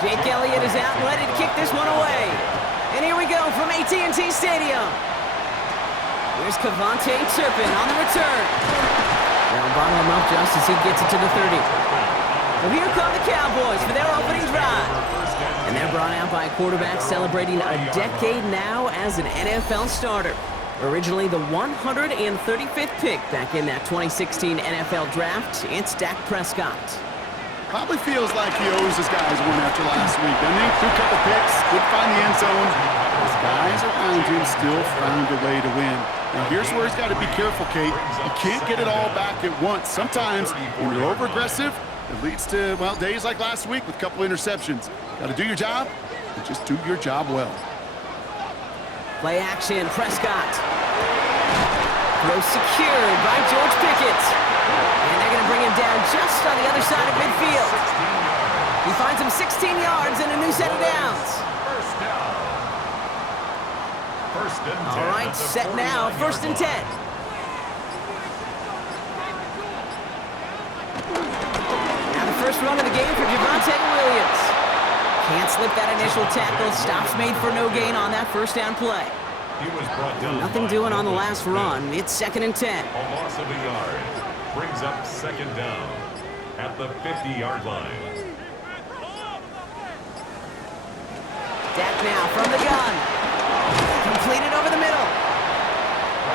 Jake Elliott is out and ready to kick this one away. And here we go from AT&T Stadium. Here's Cavante Turpin on the return. They'll bottle him up just as he gets it to the 30. So here come the Cowboys for their opening drive. And they're brought out by a quarterback celebrating a decade now as an NFL starter. Originally the 135th pick back in that 2016 NFL Draft, it's Dak Prescott. Probably feels like he owes his guys one after last week, doesn't he? Threw a couple picks, couldn't find the end zone. His guys around him still found a way to win. Now here's where he's got to be careful, Kate. You can't get it all back at once. Sometimes when you're over-aggressive, it leads to, well, days like last week with a couple interceptions. Got to do your job, and just do your job well. Play action, Prescott. Throw secured by George Pickett. And they're going to bring him down just on the other side of midfield. He finds him 16 yards and a new set of downs. All right, set now, 1st and 10. Now the first run of the game for Javonte Williams. Can't slip that initial tackle. Stops made for no gain on that first down play. Nothing doing on the last run. It's 2nd and 10. A loss of a yard brings up 2nd down at the 50-yard line. Dak now from the gun. Completed over the middle.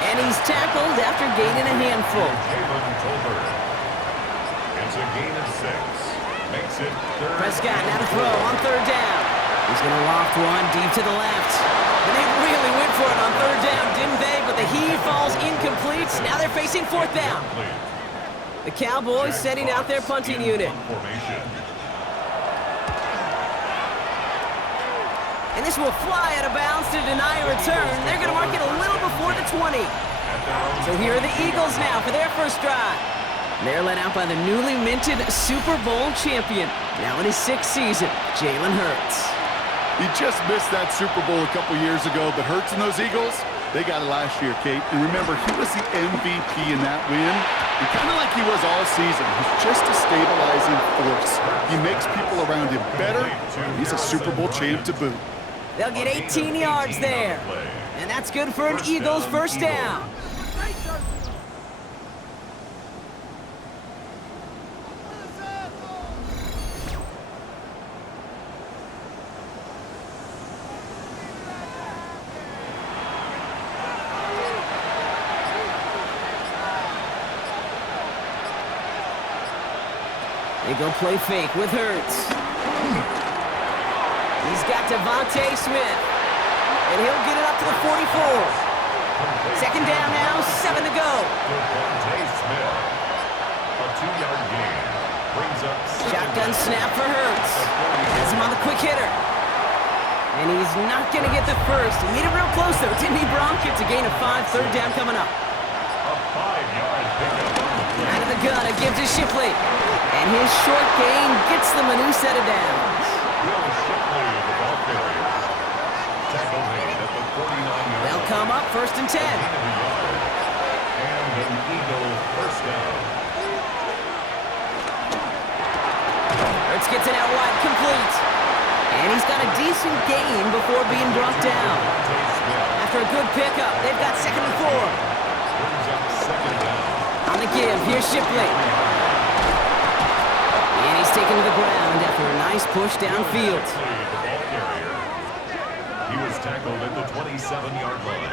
And he's tackled after gaining a handful. It's a gain of 6. Makes it 3rd. Prescott now to throw on 3rd down. He's going to loft one deep to the left. And they really went for it on 3rd down, didn't they? But the heave falls incomplete. Now they're facing 4th down. The Cowboys setting out their punting unit. And this will fly out of bounds to deny a return. They're going to mark it a little before the 20. So here are the Eagles now for their first drive. They're led out by the newly minted Super Bowl champion, now in his 6th season, Jalen Hurts. He just missed that Super Bowl a couple years ago, but Hurts and those Eagles, they got it last year, Kate. And remember, he was the MVP in that win. And kind of like he was all season. He's just a stabilizing force. He makes people around him better. He's a Super Bowl champ to boot. They'll get 18 yards there. And that's good for an Eagles first down. They go play fake with Hurts. He's got Devontae Smith. And he'll get it up to the 44. 2nd down now, 7 to go. Devontae Smith. A 2-yard gain brings up shotgun snap for Hurts. Has him on the quick hitter. And he's not going to get the first. He made it real close, though, didn't he, Bronk? It's a gain of 5, 3rd down coming up. a 5-yard pickup on the play. Out of the gun, it gives to Shipley. And his short gain gets them a new set of downs. Will Shipley, the ball carrier. Tackle made at the 49-yard. They'll come up 1st and 10. And an Eagle first down. Hurts gets it out wide, complete. And he's got a decent gain before being brought down. After a good pickup, they've got 2nd and 4. Brings up 2nd down. On the give, here's Shipley. And he's taken to the ground after a nice push downfield. The ball carrier. He was tackled at the 27-yard line.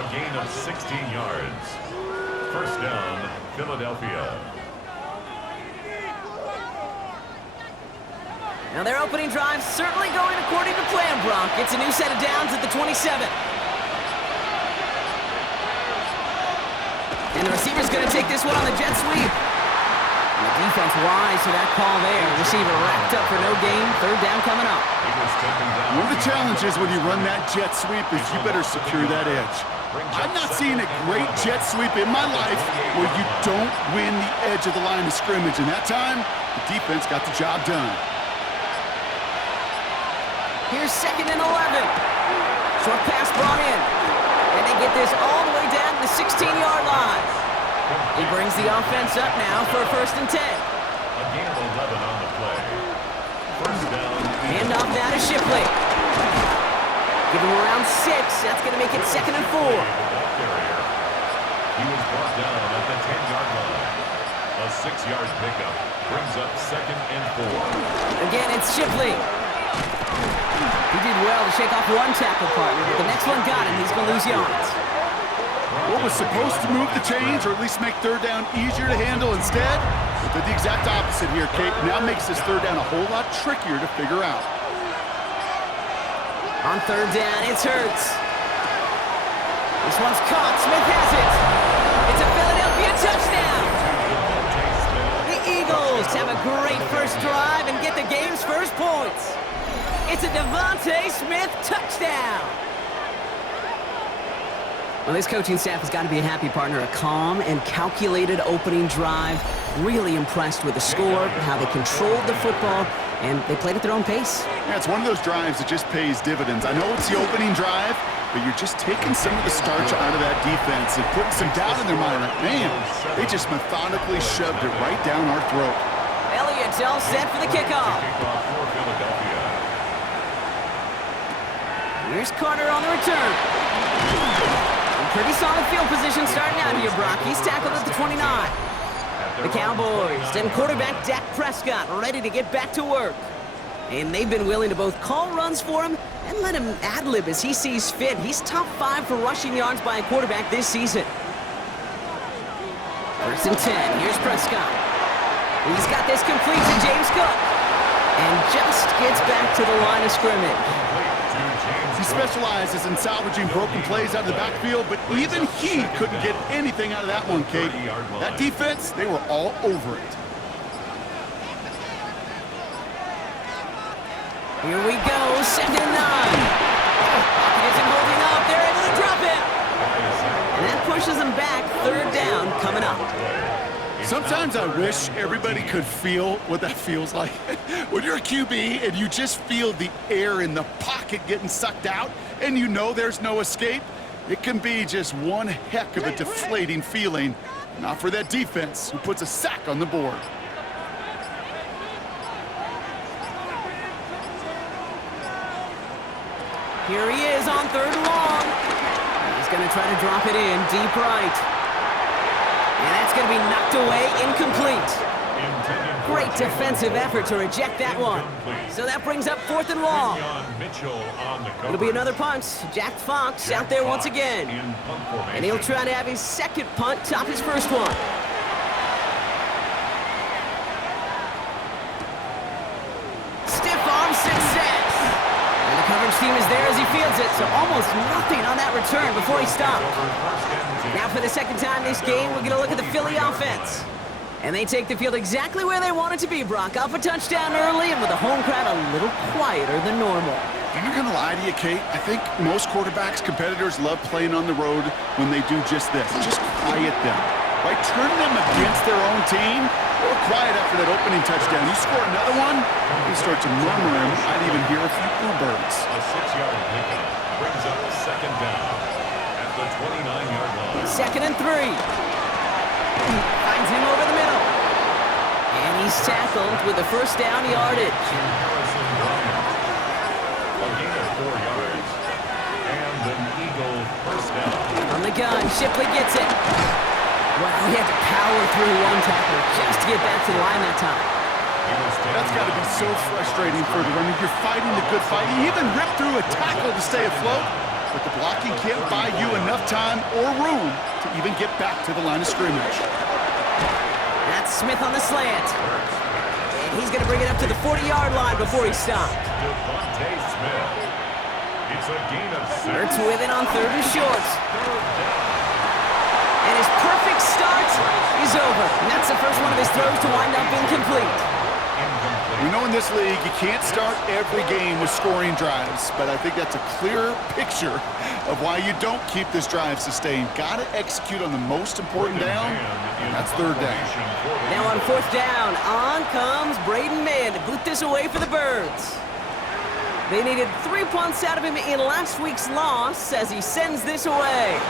A gain of 16 yards. First down, Philadelphia. Now their opening drive certainly going according to plan, Bronk. It's a new set of downs at the 27. And the receiver's going to take this one on the jet sweep. And the defense wise to that call there. Receiver wrapped up for no gain. 3rd down coming up. He was taken down. One of the challenges when you run that jet sweep is you better secure that edge. I've not seen a great jet sweep in my life where you don't win the edge of the line of scrimmage. And that time, the defense got the job done. Here's 2nd and 11. Short pass brought in. And they get this all the way down to the 16-yard line. He brings the offense up now for a 1st and 10. A gain of 11 on the play. First down. Hand off now to Shipley. Give him around 6. That's going to make it 2nd and 4. He was brought down at the 10-yard line. A 6-yard pickup brings up 2nd and 4. Again, it's Shipley. He did well to shake off one tackle partner, but the next one got him. He's going to lose yards. What was supposed to move the chains, or at least make 3rd down easier to handle instead, did the exact opposite here, Kate. Now makes this 3rd down a whole lot trickier to figure out. On 3rd down, it's Hurts. This one's caught. Smith has it. It's a Philadelphia touchdown. The Eagles have a great first drive and get the game's first points. It's a Devontae Smith touchdown. Well, this coaching staff has got to be a happy partner. A calm and calculated opening drive. Really impressed with the score, how they controlled the football, and they played at their own pace. Yeah, it's one of those drives that just pays dividends. I know it's the opening drive, but you're just taking some of the starch out of that defense and putting some doubt in their mind. Like, man, they just methodically shoved it right down our throat. Elliott's all set for the kickoff. Here's Carter on the return. Pretty solid field position starting out here, Brock. He's tackled at the 29. The Cowboys and quarterback Dak Prescott ready to get back to work. And they've been willing to both call runs for him and let him ad-lib as he sees fit. He's top 5 for rushing yards by a quarterback this season. 1st and 10. Here's Prescott. He's got this complete to James Cook. And just gets back to the line of scrimmage. He specializes in salvaging broken plays out of the backfield, but even he couldn't get anything out of that one, Kate. That defense, they were all over it. Here we go, 2nd and 9. Pocket isn't holding up. They're able to drop it. And that pushes them back. 3rd down coming up. Sometimes I wish everybody could feel what that feels like. When you're a QB and you just feel the air in the pocket getting sucked out and you know there's no escape, it can be just one heck of a deflating feeling. Not for that defense who puts a sack on the board. Here he is on 3rd and long. He's going to try to drop it in deep right. And that's going to be knocked away, incomplete. Great defensive effort to reject that one. So that brings up 4th and long. It'll be another punt. Jack Fox out there once again. And he'll try to have his 2nd punt top his 1st one. Stiff arm success. And the coverage team is there as he fields it. So almost nothing on that return before he stopped. Now for the 2nd time this game, we're going to look at the Philly offense. And they take the field exactly where they want it to be, Brock. Up a touchdown early and with the home crowd a little quieter than normal. I'm not going to lie to you, Kate. I think most quarterbacks, competitors love playing on the road when they do just this. Just quiet them. Right? Turn them against their own team. They were quiet after that opening touchdown. You score another one, you start to murmur, and I'd even hear a few bluebirds. A 6-yard pickup brings up 2nd down at the 29-yard line. 2nd and 3. Finds him over the middle. And he's tackled with the 1st down yardage. A gain of 4 yards. And an Eagle 1st down. On the gun, Shipley gets it. Wow, he had to power through one tackle just to get back to the line that time. That's got to be so frustrating for the runner. You're fighting the good fight. You even rip through a tackle to stay afloat, but the blocking can't buy you enough time or room to even get back to the line of scrimmage. That's Smith on the slant. And he's going to bring it up to the 40-yard line before he stopped. Devontae Smith. It's a gain of 6. Hurts with it on 3rd and short. And his perfect start is over. And that's the first one of his throws to wind up incomplete. You know, in this league, you can't start every game with scoring drives, but I think that's a clear picture of why you don't keep this drive sustained. Got to execute on the most important down, and that's 3rd down. Now on 4th down, on comes Braden Mann to boot this away for the Birds. They needed 3 punts out of him in last week's loss as he sends this away.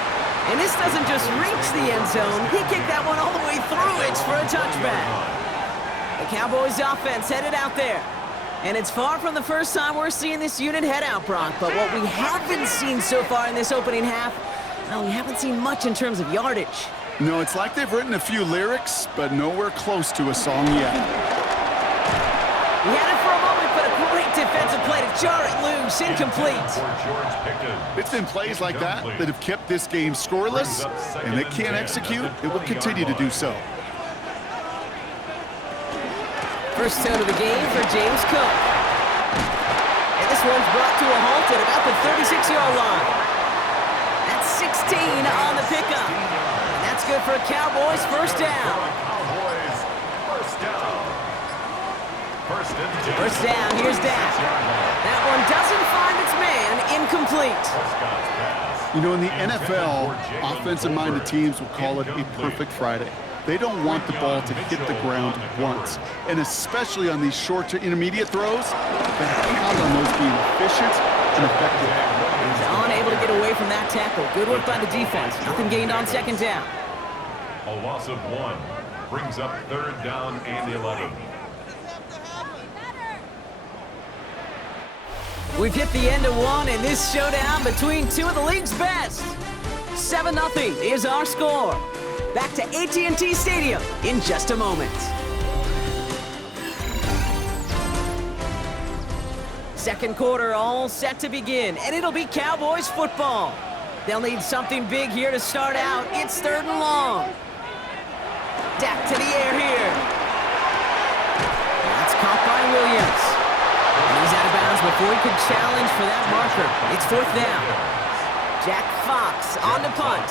And this doesn't just reach the end zone. He kicked that one all the way through. It's for a touchback. The Cowboys offense headed out there. And it's far from the first time we're seeing this unit head out, Brock. But what we haven't seen so far in this opening half, well, we haven't seen much in terms of yardage. No, it's like they've written a few lyrics, but nowhere close to a song yet. He had it for a moment, but a great defensive play to jar it loose, incomplete. It's been plays like that that have kept this game scoreless, and they can't execute. It will continue to do so. First down of the game for James Cook. And this one's brought to a halt at about the 36-yard line. That's 16 on the pickup. And that's good for a Cowboys first down. First down, here's Dak. That one doesn't find its man, incomplete. You know, in the NFL, offensive-minded teams will call it a perfect Friday. They don't want the ball to hit the ground once. And especially on these short to intermediate throws, they count on those being efficient and effective. He's unable to get away from that tackle. Good work by the defense. Nothing gained on second down. A loss of 1 brings up third down and 11. We've hit the end of one in this showdown between two of the league's best. 7-0 is our score. Back to AT&T Stadium in just a moment. Second quarter all set to begin, and it'll be Cowboys football. They'll need something big here to start out. It's 3rd and long. Dak to the air here. That's caught by Williams. And he's out of bounds before he could challenge for that marker. It's 4th down. Jack Fox on the punt.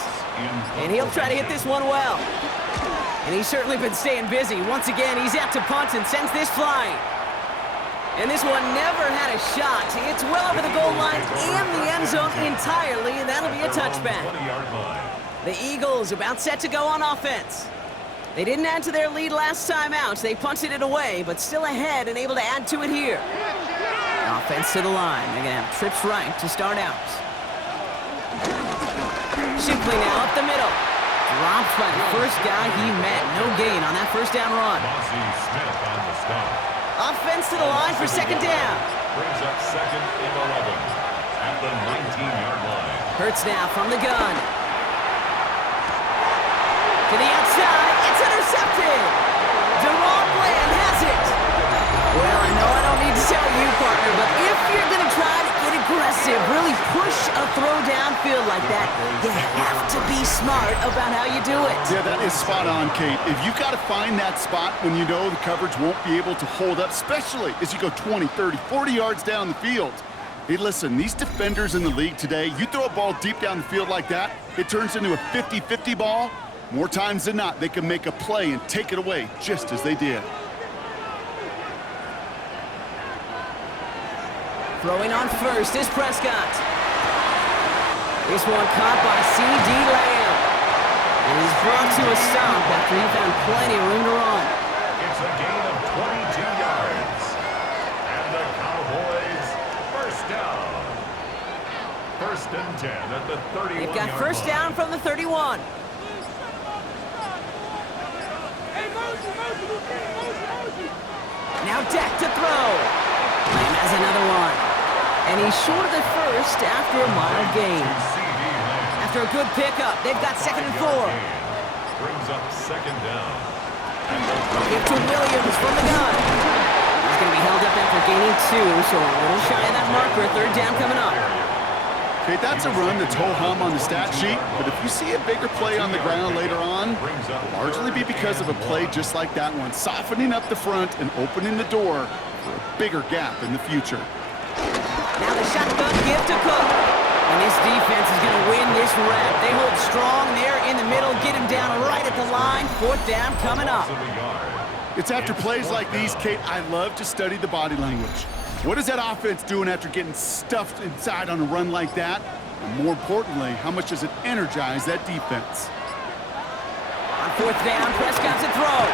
And he'll try to hit this one well. And he's certainly been staying busy. Once again, he's out to punt and sends this flying. And this one never had a shot. It's well over the goal line and the end zone entirely, and that'll be a touchback. The Eagles about set to go on offense. They didn't add to their lead last time out. They punted it away, but still ahead and able to add to it here. Offense to the line. They're going to have trips right to start out. Shipley now up the middle. Dropped by the first guy he met. No gain on that first down run. Offense to the line for second down. Brings up 2nd and 11 at the 19-yard line. Hurts now from the gun. To the outside. It's intercepted. Deron Bland has it. Well, I know I don't need to tell you, partner, but if you're going to try to get aggressive, really push a throw downfield like that, you have to be smart about how you do it. Yeah, that is spot on, Kate. If you've got to find that spot when you know the coverage won't be able to hold up, especially as you go 20, 30, 40 yards down the field. Hey, listen, these defenders in the league today, you throw a ball deep down the field like that, it turns into a 50-50 ball. More times than not, they can make a play and take it away just as they did. Throwing on first is Prescott. This one caught by C.D. Lamb. And he's brought to a stop after he found plenty of room to run. It's a gain of 22 yards. And the Cowboys first down. 1st and 10 at the 31-yard line. They've got first down from the 31. Now Dak to throw. Lamb has another one. And he's short of the first after a mild gain. After a good pickup, they've got 2nd and 4. Brings up 2nd down. Give to Williams from the gun. He's going to be held up after gaining 2, so a little shy of that marker. 3rd down coming up. Okay, that's a run that's ho-hum on the stat sheet, but if you see a bigger play on the ground later on, it'll largely be because of a play just like that one, softening up the front and opening the door for a bigger gap in the future. Now the shotgun give to Cook. And this defense is going to win this rep. They hold strong there in the middle, get him down right at the line. 4th down coming up. It's after plays like these, Kate, I love to study the body language. What is that offense doing after getting stuffed inside on a run like that? And more importantly, how much does it energize that defense? On 4th down, Prescott's a throw.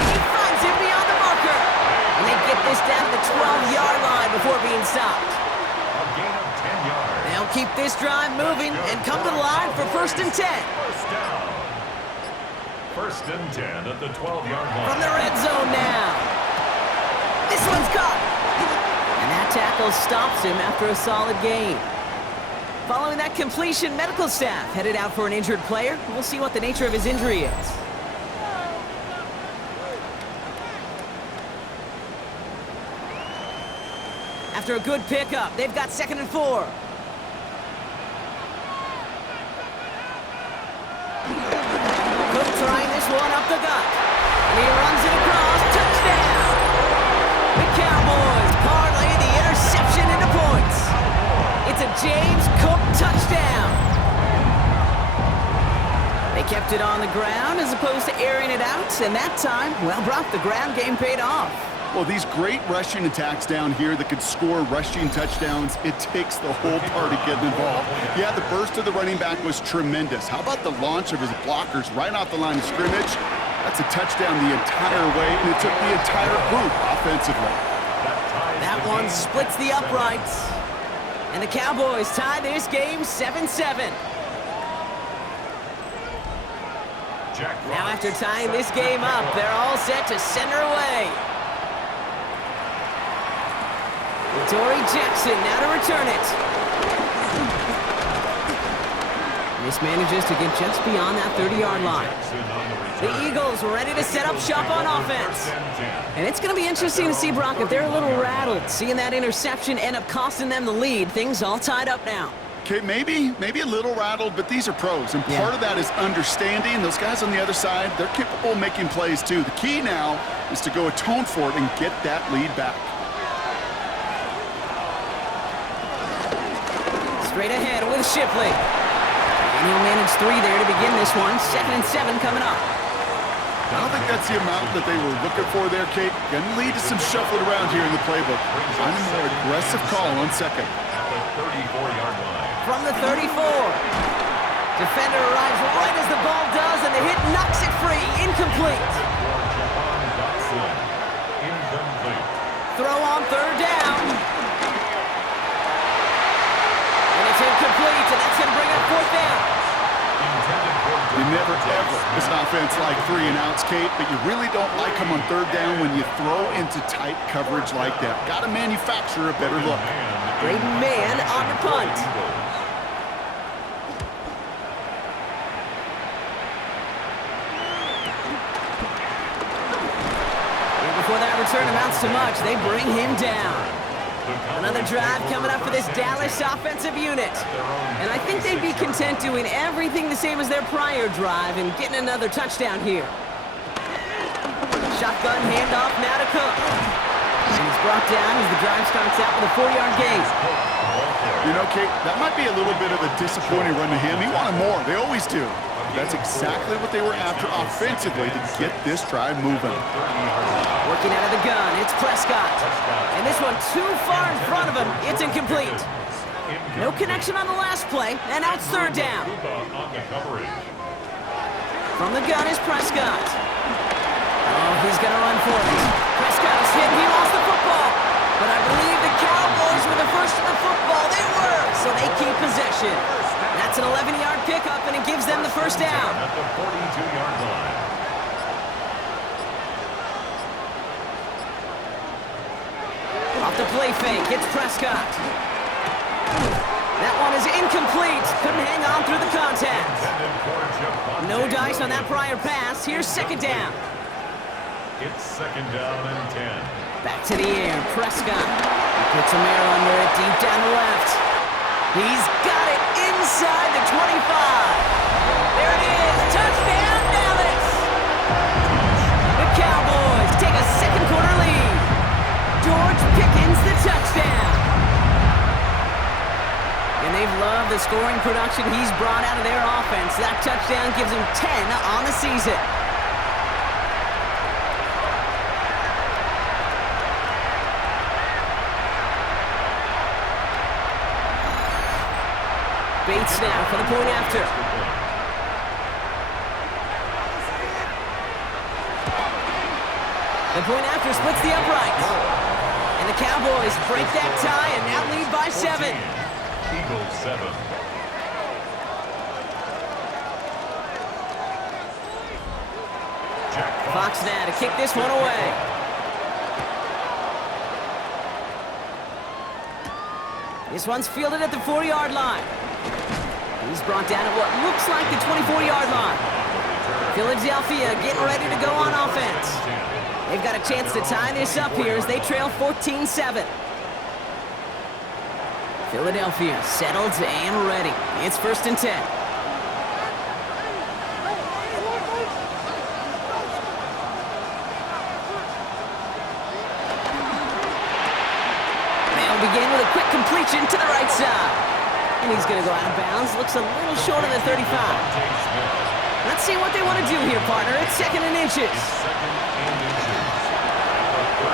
He finds him beyond the marker. And they get this down to the 12-yard line before being stopped. A gain of 10 yards. They'll keep this drive moving and come to the line for 1st and 10. First down. 1st and 10 at the 12-yard line. From the red zone now. This one's caught. And that tackle stops him after a solid gain. Following that completion, medical staff headed out for an injured player. We'll see what the nature of his injury is. After a good pickup, they've got 2nd and 4. Cook trying this one up the gut. And he runs it across. Touchdown! The Cowboys parlay the interception into points. It's a James Cook touchdown. They kept it on the ground as opposed to airing it out. And that time, well, Brock, the ground game paid off. Well, these great rushing attacks down here that could score rushing touchdowns, it takes the whole party getting involved. Yeah, the burst of the running back was tremendous. How about the launch of his blockers right off the line of scrimmage? That's a touchdown the entire way, and it took the entire group offensively. That one splits the uprights. And the Cowboys tie this game 7-7. Now after tying this game up, they're all set to send her away. Dory Jackson now to return it. This manages to get just beyond that 30-yard line. The Eagles ready to set up shop on offense. And it's going to be interesting to see, Brock, if they're a little rattled, seeing that interception end up costing them the lead. Things all tied up now. Okay, maybe a little rattled, but these are pros, and part of that is understanding. Those guys on the other side, they're capable of making plays too. The key now is to go atone for it and get that lead back. Straight ahead with Shipley. And he'll manage 3 there to begin this one. 2nd and 7 coming up. I don't think that's the amount that they were looking for there, Kate. Going to lead to some shuffling around here in the playbook. Find a more aggressive call on 2nd. At the 34-yard line. From the 34. Defender arrives right as the ball does, and the hit knocks it free. Incomplete. Incomplete. Throw on 3rd down. And it's incomplete, and that's going to bring up 4th down. You never ever miss an offense like 3 and outs, Kate, but you really don't like them on 3rd down when you throw into tight coverage like that. Got to manufacture a better look. Great man on the punt. And before that return amounts to much, they bring him down. Another drive coming up for this Dallas offensive unit. And I think they'd be content doing everything the same as their prior drive and getting another touchdown here. Shotgun handoff now to Cook. And he's brought down as the drive starts out with a 4-yard gain. You know, Kate, that might be a little bit of a disappointing run to him. He wanted more. They always do. That's exactly what they were after offensively to get this drive moving. Working out of the gun, it's Prescott. And this one too far in front of him. It's incomplete. No connection on the last play, and now it's 3rd down. From the gun is Prescott. Oh, he's going to run for it. Prescott is hit, he lost the football. But I believe the Cowboys were the first to the football. They were, so they keep possession. That's an 11-yard pickup, and it gives them the 1st down. At the 42-yard line. Off the play fake, it's Prescott. That one is incomplete. Couldn't hang on through the contact. No dice on that prior pass. Here's 2nd down. It's 2nd down and 10. Back to the air, Prescott. He puts a mirror under it deep down the left. He's got it inside the 25. There it is, touchdown Dallas. The Cowboys take a 2nd quarter lead. George Pickens the touchdown. And they've loved the scoring production he's brought out of their offense. That touchdown gives him 10 on the season. Bates now for the point after. The point after splits the upright. And the Cowboys break that tie and now lead by 7. Eagles 7. Fox now to kick this one away. This one's fielded at the 40-yard line. He's brought down at what looks like the 24-yard line. Philadelphia getting ready to go on offense. They've got a chance to tie this up here as they trail 14-7. Philadelphia settled and ready. It's 1st and 10. Begin with a quick completion to the right side. And he's going to go out of bounds. Looks a little short of the 35. Let's see what they want to do here, partner. It's 2nd and inches.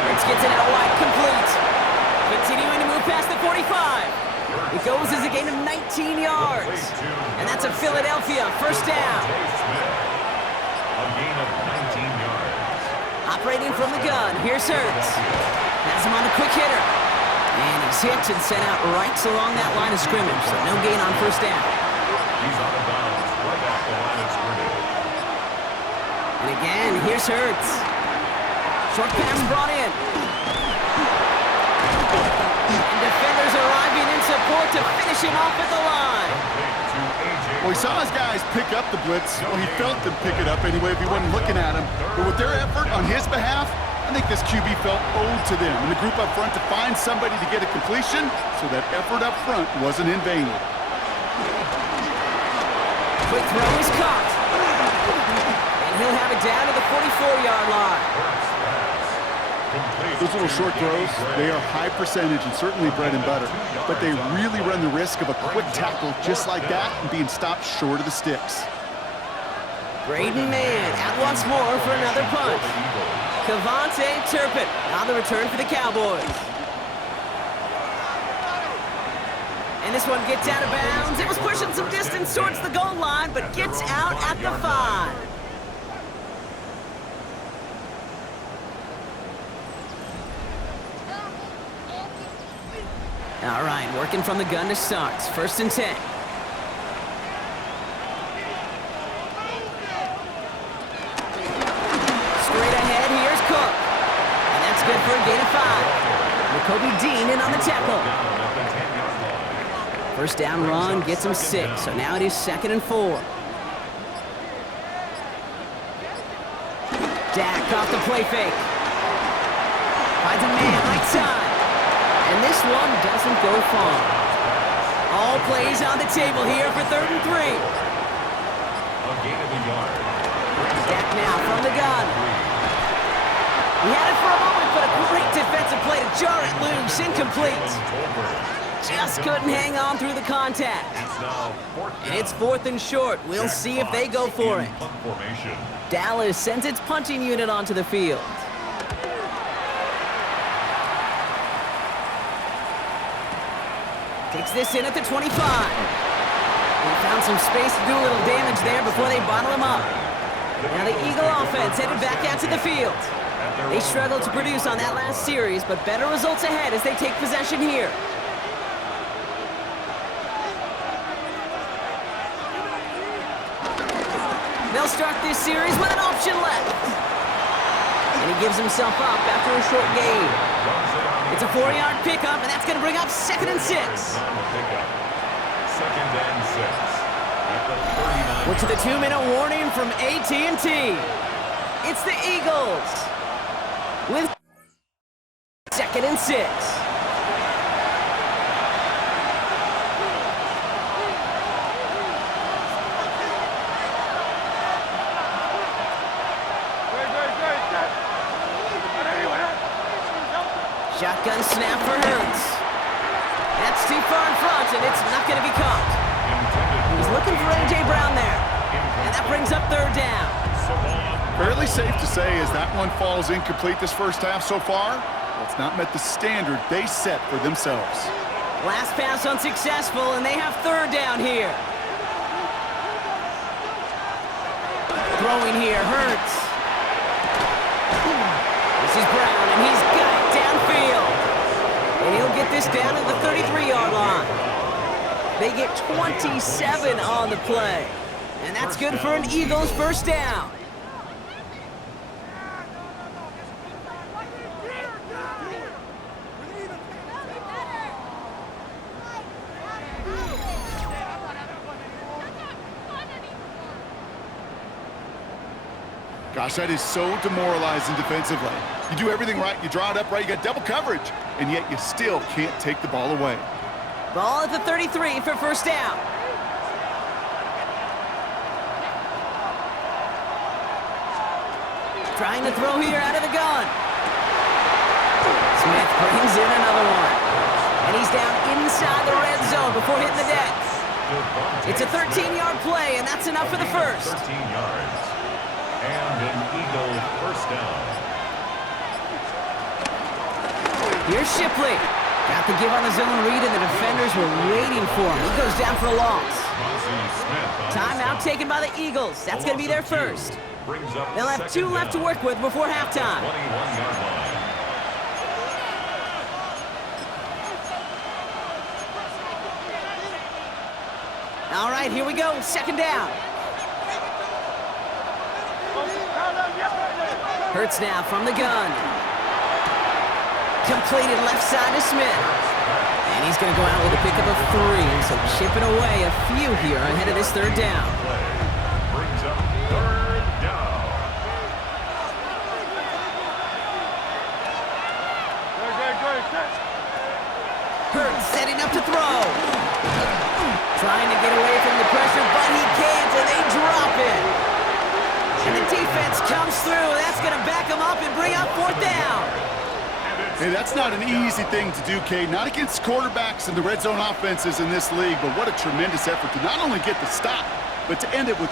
Let's get it out wide, complete. Continuing to move past the 45. It goes as a gain of 19 yards. And that's a Philadelphia 1st down. A gain of 19 yards. Operating from the gun, here's Hurts. Has him on the quick hitter. And he's hit and sent out right along that line of scrimmage, so no gain on 1st down. He's out of bounds right at the line of scrimmage. And again, here's Hurts. Short pass brought in. And defenders arriving in support to finish him off at the line. Well, he saw his guys pick up the blitz. Well, he felt them pick it up anyway if he wasn't looking at him. But with their effort on his behalf, I think this QB felt owed to them and the group up front to find somebody to get a completion, so that effort up front wasn't in vain. Quick throw is caught. And he'll have it down to the 44-yard line. Those little short throws, they are high percentage and certainly bread and butter, but they really run the risk of a quick tackle just like that and being stopped short of the sticks. Braden Mann out once more for another punt. Cavante Turpin on the return for the Cowboys. And this one gets out of bounds. It was pushing some distance towards the goal line, but gets out at the 5. All right, working from the gun to start. 1st and 10. Straight ahead, here's Cook. And that's good for a gain of 5. Jacoby Dean in on the tackle. 1st down run gets him 6, so now it is 2nd and 4. Dak off the play fake. Finds a man right side. And this one doesn't go far. All plays on the table here for 3rd and 3. A gain of a yard. Dak now from the gun. He had it for a moment, but a great defensive play to jar it loose. Incomplete. Just couldn't hang on through the contact. And it's 4th and short. We'll see if they go for it. Dallas sends its punting unit onto the field. Takes this in at the 25. He found some space to do a little damage there before they bottle him up. Now the Eagle offense headed back out to the field. They struggled to produce on that last series, but better results ahead as they take possession here. They'll start this series with an option left. And he gives himself up after a short gain. It's a 4-yard pickup, and that's going to bring up 2nd and 6. 2nd and 6. At the 39. We're to the 2-minute warning from AT&T. It's the Eagles with 2nd and 6. Shotgun snap for Hurts. That's too far in front, and it's not going to be caught. He's looking for A.J. Brown there. And that brings up 3rd down. Fairly safe to say as that one falls incomplete this first half so far, it's not met the standard they set for themselves. Last pass unsuccessful, and they have 3rd down here. Throwing here, Hurts. This is Brown, and he's got it downfield. And he'll get this down at the 33-yard line. They get 27 on the play. And that's good for an Eagles first down. Gosh, that is so demoralizing defensively. You do everything right, you draw it up right, you got double coverage, and yet you still can't take the ball away. Ball at the 33 for first down. Trying to throw here out of the gun. Smith brings in another one. And he's down inside the red zone before hitting the deck. It's a 13-yard play, and that's enough for the first. 13 yards. And an Eagle first down. Here's Shipley. Got the give on the zone read, and the defenders were waiting for him. He goes down for a loss. Timeout taken by the Eagles. That's going to be their first. They'll have 2 left to work with before halftime. 21-yard line. All right, here we go. Second down. Hurts now from the gun. Completed left side to Smith. And he's going to go out with a pickup of 3. So chipping away a few here ahead of this third down. Brings up third down. Hurts setting up to throw. Trying to get away from the pressure, but he can't, and they drop it. And the defense comes through. That's going to back them up and bring up fourth down. Hey, that's not an easy thing to do, Cade. Not against quarterbacks and the red zone offenses in this league, but what a tremendous effort to not only get the stop, but to end it with...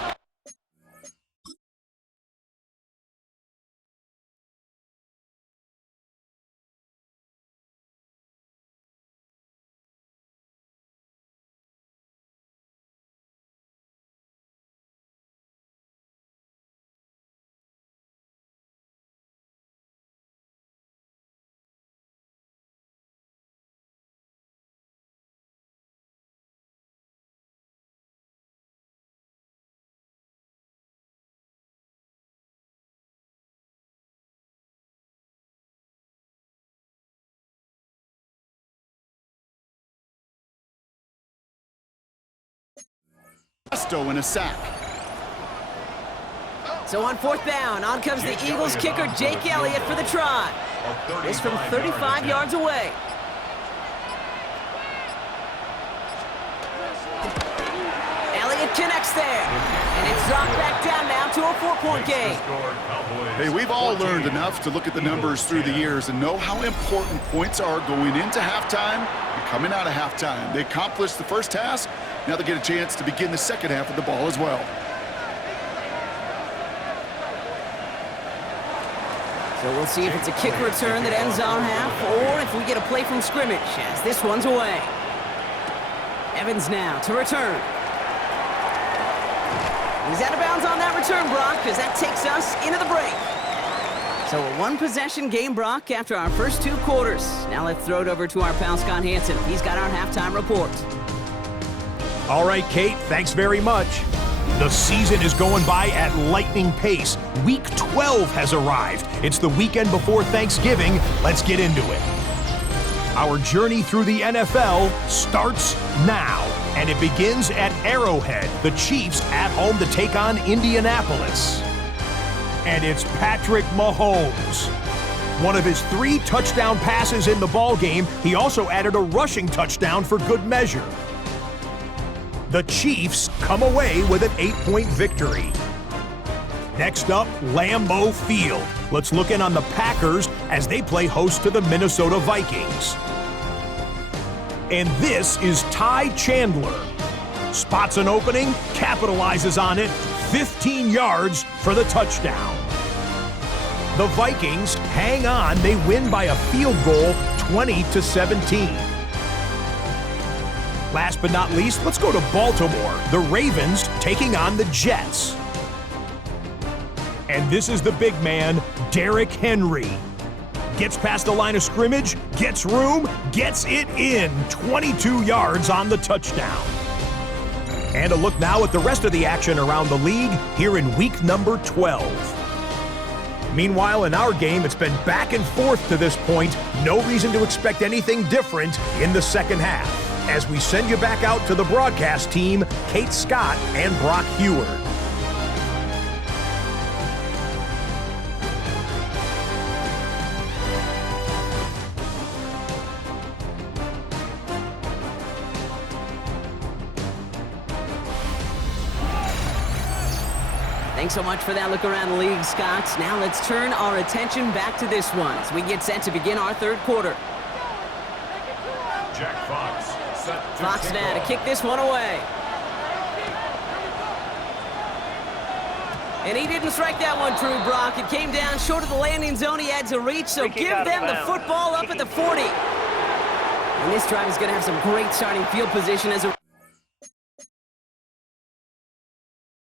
and a sack. So on fourth down, on comes the Eagles kicker, Jake Elliott, for the try. This from 35 yards away. Elliott connects there. And it's dropped back down now to a 4-point game. Hey, we've all learned enough to look at the numbers through the years and know how important points are going into halftime and coming out of halftime. They accomplished the first task. Now they get a chance to begin the second half of the ball as well. So we'll see if it's a kick return that ends on half, or if we get a play from scrimmage, as this one's away. Evans now to return. He's out of bounds on that return, Brock, because that takes us into the break. So a one-possession game, Brock, after our first 2 quarters. Now let's throw it over to our pal Scott Hansen. He's got our halftime report. All right, Kate, thanks very much. The season is going by at lightning pace. Week 12 has arrived. It's the weekend before Thanksgiving. Let's get into it. Our journey through the NFL starts now, and it begins at Arrowhead. The Chiefs at home to take on Indianapolis. And it's Patrick Mahomes. One of his 3 touchdown passes in the ballgame, he also added a rushing touchdown for good measure. The Chiefs come away with an 8-point victory. Next up, Lambeau Field. Let's look in on the Packers as they play host to the Minnesota Vikings. And this is Ty Chandler. Spots an opening, capitalizes on it, 15 yards for the touchdown. The Vikings hang on, they win by a field goal, 20-17. Last but not least, let's go to Baltimore. The Ravens taking on the Jets. And this is the big man, Derrick Henry. Gets past the line of scrimmage, gets room, gets it in. 22 yards on the touchdown. And a look now at the rest of the action around the league here in week number 12. Meanwhile, in our game, it's been back and forth to this point. No reason to expect anything different in the second half. As we send you back out to the broadcast team, Kate Scott and Brock Hewer. Thanks so much for that look around the league, Scott. Now let's turn our attention back to this one as we get set to begin our third quarter. Jack Fox set to Fox now to kick this one away. And he didn't strike that one true, Brock. It came down short of the landing zone. He had to reach, so give them the football up at the 40. And this drive is going to have some great starting field position as a